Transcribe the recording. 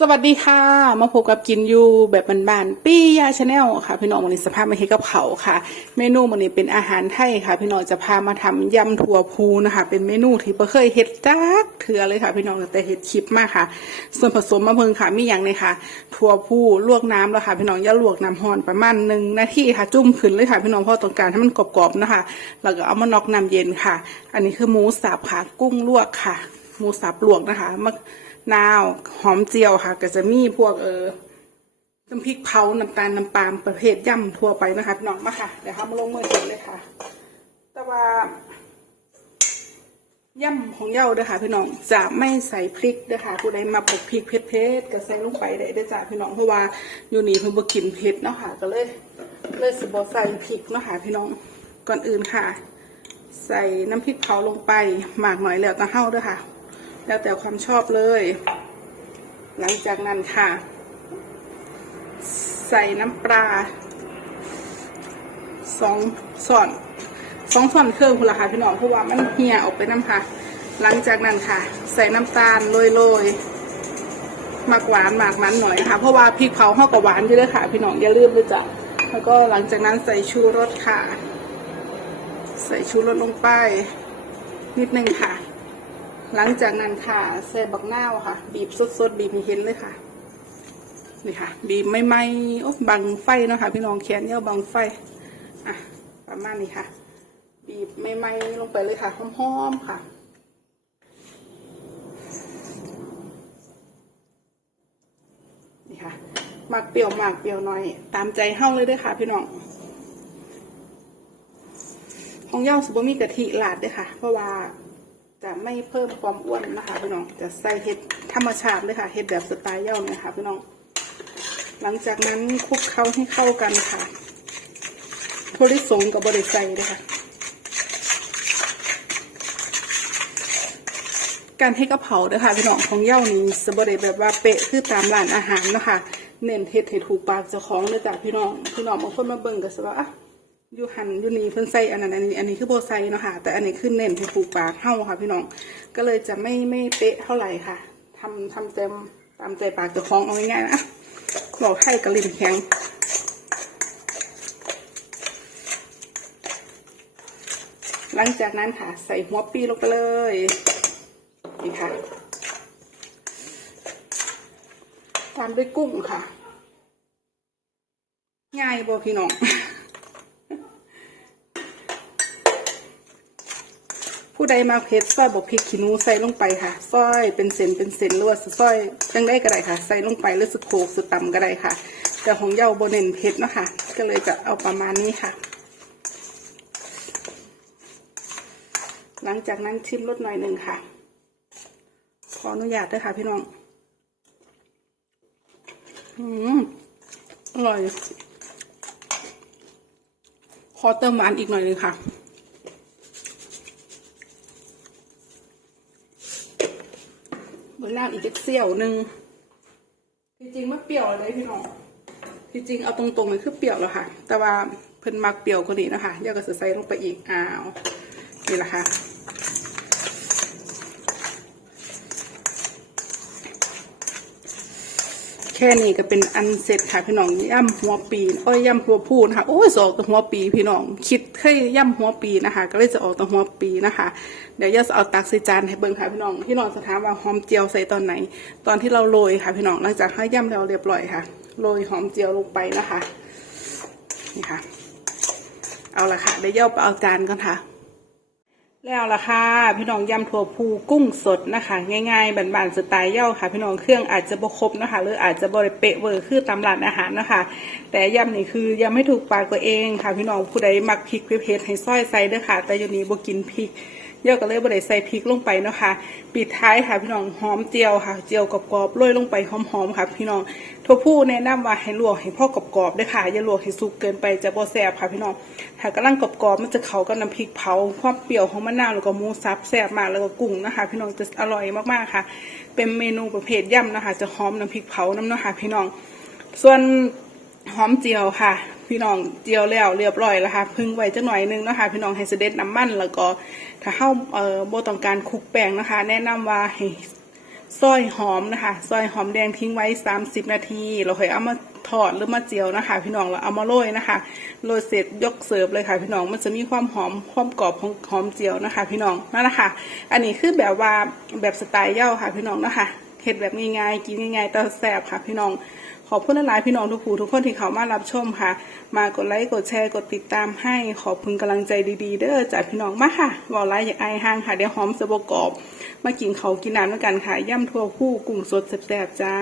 สวัสดีค่ะ มาพบกับกินยูแบบบ้านๆปี้ยาชาแนลค่ะ พี่น้องวันนี้สภาพมาเฮ็ดกับเขาค่ะ เมนูวันนี้เป็นอาหารไทยค่ะ พี่น้องจะพามาทำยำถั่วพูนะคะ เป็นเมนูที่บ่เคยเฮ็ดจักเถื่อเลยค่ะ พี่น้องแต่เฮ็ดคลิปมากค่ะ ส่วนผสมมาเพิงค่ะมีอย่างเลยค่ะ ถั่วพูลวกน้ำแล้วค่ะ พี่น้องอย่าลวกน้ำร้อนประมาณหนึ่งนาทีค่ะ จุ่มขึ้นเลยค่ะ พี่น้องเพราะต้องการให้มันกรอบๆนะคะ แล้วก็เอามานอกน้ำเย็นค่ะ อันนี้คือหมูสับค่ะ กุ้งลวกค่ะ หมูสับลวกนะคะมะ นาวหอมเจียวค่ะ ก็จะมีพวกเออน้ำพริกเผาน้ำตาลน้ำปลาประเภทย่ำทั่วไปนะคะพี่น้องมาค่ะเดี๋ยวเรามาลงมือเก็บเลยค่ะ แต่ว่าย่ำของเย้าเด้อค่ะพี่น้องจะไม่ใส่พริกเด้อค่ะผู้ใดมาปกพริกเผ็ดๆก็ใส่ลงไปได้เด้อจ้าพี่น้องเพราะว่าอยู่นี่เพิ่นบ่กินเผ็ดเนาะค่ะ ก็เลยเลยสิบ่ใส่พริกเนาะค่ะพี่น้องก่อนอื่นค่ะ ใส่น้ำพริกเผาลงไปหมากหน่อยแล้วก็เฮาเด้วยค่ะ แล้วแต่ความชอบเลย หลังจากนั้นค่ะ ใส่น้ำปลาสองส่อนสองส่อนเครื่องคุณละค่ะพี่น้องเพราะว่ามันเหี่ยออกไปน้ำค่ะ หลังจากนั้นค่ะ ใส่น้ำตาลโรยๆหมากหวานหมากมันหน่อยนะคะเพราะว่าพริกเผาเข้ากับหวานอยู่เลยค่ะ พี่น้องอย่าลืมเลยจ้ะแล้วก็หลังจากนั้นใส่ชูรสค่ะ ใส่ชูรสลงไป นิดนึงค่ะ หลังจากนั้นค่ะใส่บักนาวค่ะ บีบสดๆบีบให้เห็นเลยค่ะนี่ค่ะ บีบไม่ไหมโอ้บังไฟเนาะค่ะ พี่น้องแขนเนี่ยบังไฟอะประมาณนี้ค่ะ บีบไม่ไหมลงไปเลยค่ะหอมๆค่ะนี่ค่ะหมากเปรี้ยวหมากเปรี้ยวหน่อย ตามใจเฮ้าเลยด้วยค่ะ พี่น้องของเย้าสุบมีกะทิลาดด้วยค่ะ เพราะว่า จะไม่เพิ่มความอ้วนนะคะพี่น้องจะใส่เห็ดธรรมชาติเลยค่ะเห็ดแบบสไตล์เย้าเนี่ยค่ะพี่น้อง หลังจากนั้นคลุกเคล้าให้เข้ากันค่ะโทริสงกับบริใส่เลยค่ะการให้กระเพราเด้อค่ะพี่น้องของเย้านี่สบไดแบบว่าเป๊ะคือตามร้านอาหารนะคะเน้นเฮ็ดให้ถูกปากเจ้าของเลยจ้ะพี่น้องพี่น้องบางคนมาเบิ่งก็สว่าอะ อยู่หันอยู่นี่เพิ่นใส่อันนั้นอันนี้อันนี้คือโบใส่เนาะค่ะ แต่อันนี้คือเน้นให้ปลูกปากเฮาค่ะ พี่น้อง ก็เลยจะไม่ไม่เป๊ะเท่าไหร่ค่ะทำทำเต็มตามใจปากเจ้าของเอาง่ายๆนะบอกให้กระลิ่นแข็งหลังจากนั้นค่ะ ใส่หัวปีลงไปเลยนี่ค่ะ ตามด้วยกุ้งค่ะ ง่ายบ่พี่น้อง ผู้ใดมาเพชรซอยบกพริกขี้หนูใส่ลงไปค่ะซอยเป็นเส้นเป็นเส้นหรือว่าซอยจังได้ก็ได้ค่ะ ใส่ลงไปหรือสุโคกสุดต่ำก็ได้ค่ะ แต่ของเย้าโบเน้นเผ็ดเนาะค่ะก็เลยจะเอาประมาณนี้ค่ะ หลังจากนั้นชิมรสหน่อยหนึ่งค่ะ ขออนุญาตด้วยค่ะพี่น้องอืมอร่อย ขอเติมหวานอีกหน่อยหนึงค่ะ บนล่างอีกจักเสี่ยวหนึ่งที่จริงมันเปรี้ยวเลยพี่น้องที่จริงเอาตรงๆมันคือเปรี้ยวแล้วค่ะ แต่ว่าเพิ่นมักเปรี้ยวกว่านี้นะคะเดี๋ยวก็จะใส่ลงไปอีกอ้าวนี่แหละค่ะ ค่นี้ก็เป็นอันเสร็จค่ะพี่น้องย่ำหัวปีอ้อยย่ำหัวพูนะคะโอ้ยจะออกแต่หัวปีพี่น้องคิดเคยย่ำหัวปีนะคะ ก็เลยจะออกแต่หัวปีนะคะ เดี๋ยวย่าจะเอาตักใส่จานให้เบิ่งค่ะพี่น้องพี่น้องจะถามว่าหอมเจียวใส่ตอนไหน ตอนที่เราโรยค่ะพี่น้องหลังจากให้ย่ำแล้วเรียบร้อยค่ะโรยหอมเจียวลงไปนะคะนี่ค่ะเอาละค่ะเดี๋ยวย่าไปเอาจานก่อนค่ะ แล้วล่ะค่ะพี่น้องยำถั่วพูกุ้งสดนะคะ ง่ายๆบานๆสไตล์เย่าค่ะ พี่น้องเครื่องอาจจะบครบนะคะหรืออาจจะบริเปะเวอร์คือตำร้านอาหารนะคะ แต่ยำนี่คือยำไม่ถูกปากตัวเองค่ะ พี่น้องผู้ใดมักพริกเผ็ดๆให้ซอยใส่เด้อค่ะ แต่อยู่นี้บกินพริก เย่าก็เลยบ่ได้ใส่พริกลงไปเนาะค่ะปิดท้ายค่ะพี่น้องหอมเจียวค่ะ เจียวกรอบๆโรยลงไปหอมๆค่ะพี่น้องถั่วพูแนะนำว่าให้ลวกให้พ่อกรอบๆด้อค่ะอย่าลวกให้สุกเกินไปจะบ่แซ่บค่ะพี่น้องถ้ากำลังกรอบๆมันจะเข้ากับน้ำพริกเผาความเปรี้ยวของมะนาวแล้วก็หมูสับแซบมากแล้วก็กุ้งนะคะ พี่น้องจะอร่อยมากๆค่ะ เป็นเมนูประเภทย่ำนะคะ จะหอมน้ำพริกเผาน้ำเนาะค่ะพี่น้อง ส่วน หอมเจียวค่ะ พี่น้องเจียวแล้วเรียบร้อยแล้วค่ะพึ่งไว้จักหน่อยนึงนะคะพี่น้องให้เสด็จน้ำมันแล้วก็ถ้าเข้าเอ่อโบต้องการคลุกแป้งนะคะ แนะนำว่าให้ซอยหอมนะคะซอยหอมแดงทิ้งไว้ 30 นาที เราค่อยเอามาทอดหรือมาเจียวนะคะ พี่น้องเราเอามาโรยนะคะโรยเสร็จยกเสิร์ฟเลยค่ะพี่น้องมันจะมีความหอมความกรอบของหอมเจียวนะคะ พี่น้องนั่นแหละค่ะ อันนี้คือแบบว่าแบบสไตล์เย่าค่ะ พี่น้องนะคะเห็ดแบบง่ายๆกินง่ายๆแต่แซ่บค่ะ พี่น้องขอบคุณหลายพี่น้องทุกผู้ทุกคนที่เขามารับชมค่ะ มากดไลค์กดแชร์กดติดตามให้ ขอบคุณกำลังใจดีๆ เด้อจากพี่น้องมาค่ะบอกไลค์อย่าไอห้างค่ะเดี๋ยวหอมสะบกรอบ มากินเขากินน้ำด้วยกันค่ะย่ำทั่วคู่กุ้งสดแซ่บๆจ้า